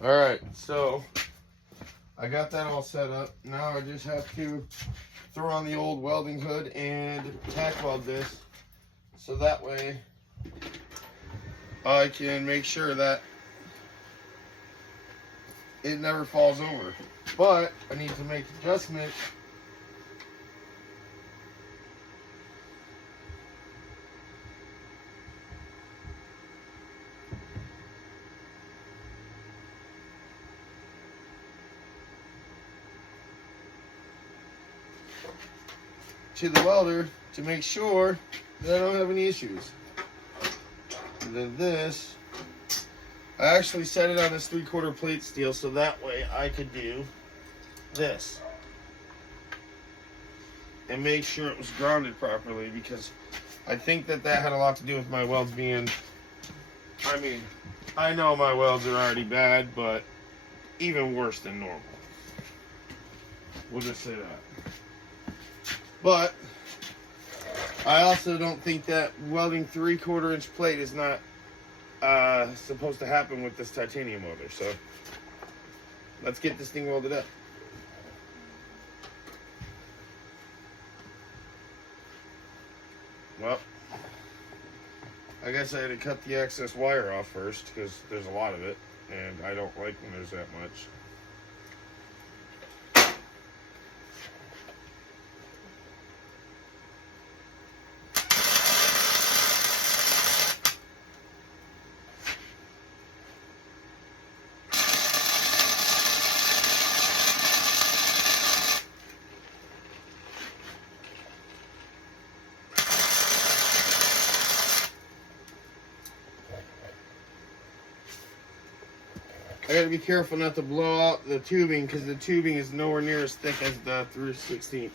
Alright, so I got that all set up. Now I just have to throw on the old welding hood and tack weld this, so that way I can make sure that it never falls over. But I need to make adjustments to the welder to make sure that I don't have any issues. And then this, I actually set it on this 3/4 plate steel so that way I could do this and make sure it was grounded properly, because I think that had a lot to do with my welds being, I mean, I know my welds are already bad, but even worse than normal. We'll just say that. But I also don't think that welding 3/4 inch plate is not supposed to happen with this titanium welder. So let's get this thing welded up. Well, I guess I had to cut the excess wire off first because there's a lot of it, and I don't like when there's that much. I gotta be careful not to blow out the tubing because the tubing is nowhere near as thick as the 3/16.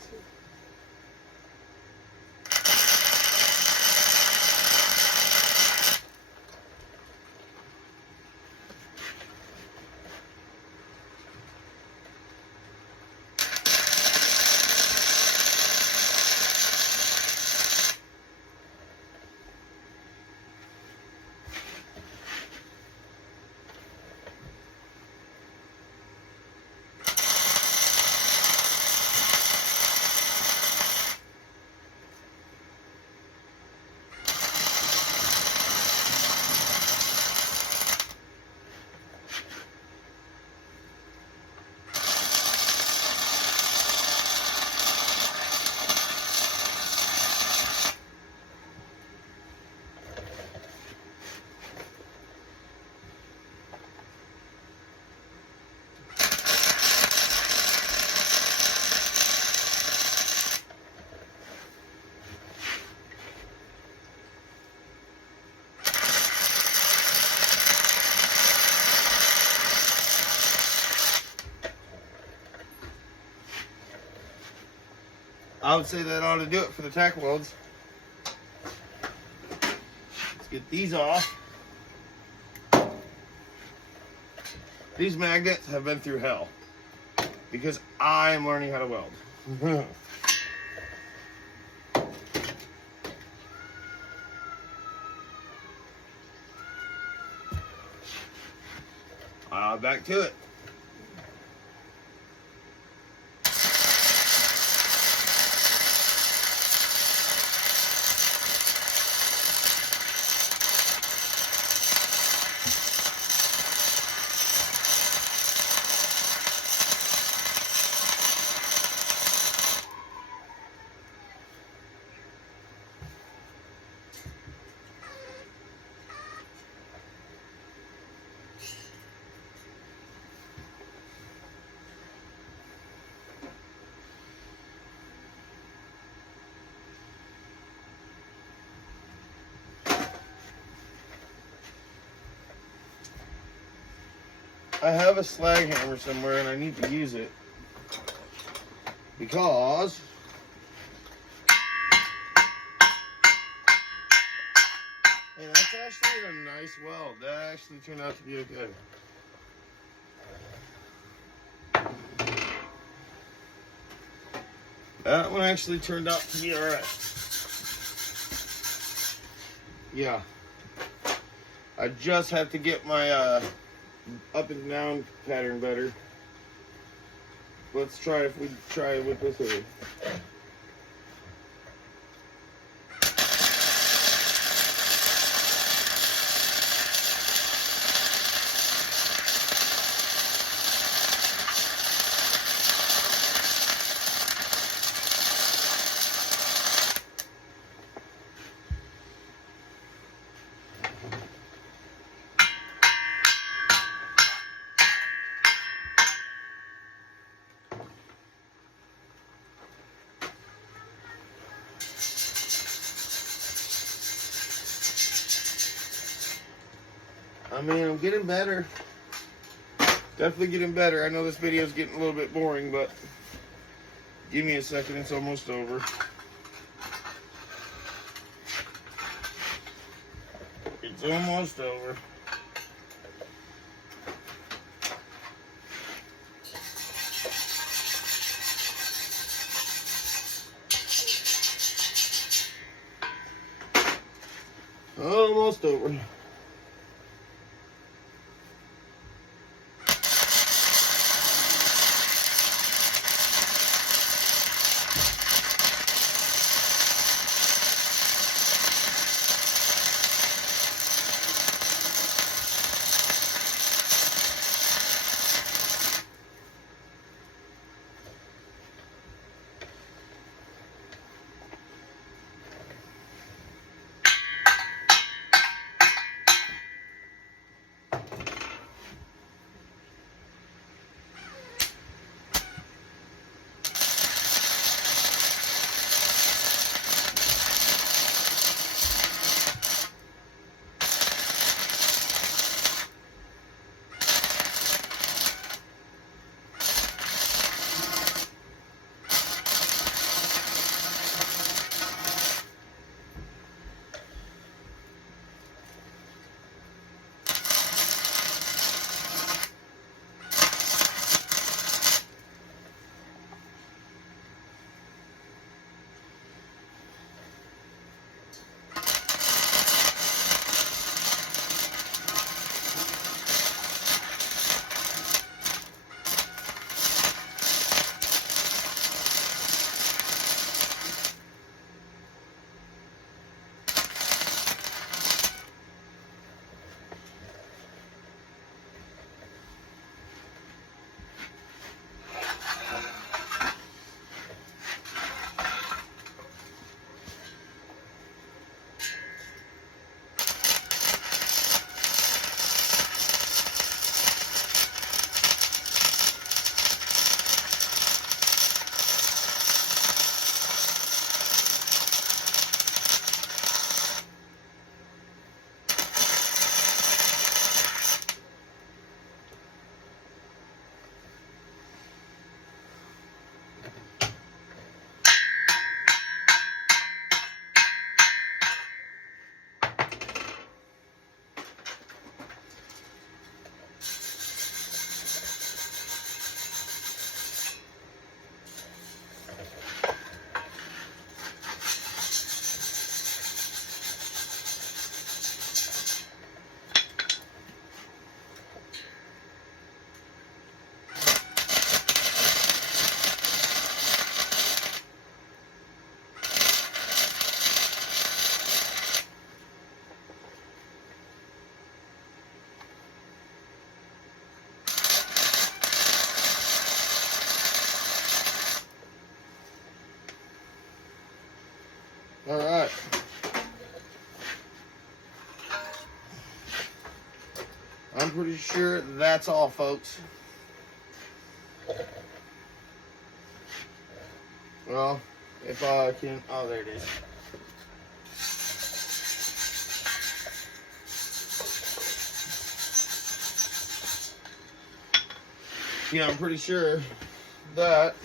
I would say that ought to do it for the tack welds. Let's get these off. These magnets have been through hell because I am learning how to weld. Back to it. I have a slag hammer somewhere and I need to use it because hey, that's actually a nice weld. That actually turned out to be okay. That one actually turned out to be alright. Yeah. I just have to get my up and down pattern better. Let's try if we try it with this over. I mean, I'm getting better. Definitely getting better. I know this video is getting a little bit boring, but give me a second. It's almost over. It's almost over. Almost over. All right. I'm pretty sure that's all, folks. Well, if I can, oh, there it is. Yeah, I'm pretty sure that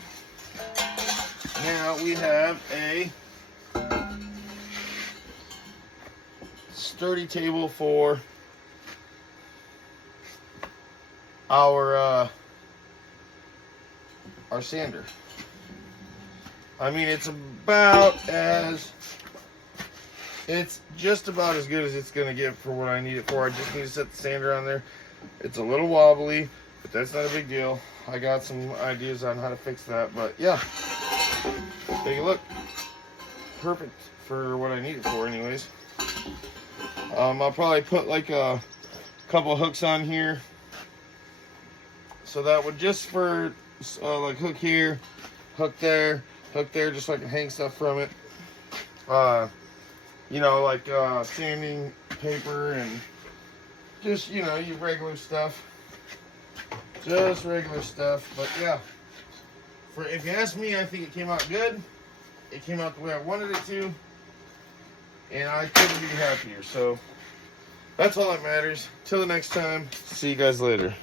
now we have a sturdy table for our sander. I mean, it's just about as good as it's gonna get for what I need it for. I just need to set the sander on there. It's a little wobbly, but that's not a big deal. I got some ideas on how to fix that, but yeah, take a look. Perfect for what I need it for anyways. I'll probably put like a couple of hooks on here, so that would just for like hook here, hook there, just so I can hang stuff from it. You know, like sanding paper and just, you know, your regular stuff. Just regular stuff. But yeah, if you ask me, I think it came out good. It came out the way I wanted it to, and I couldn't be happier. So that's all that matters. Till the next time, see you guys later.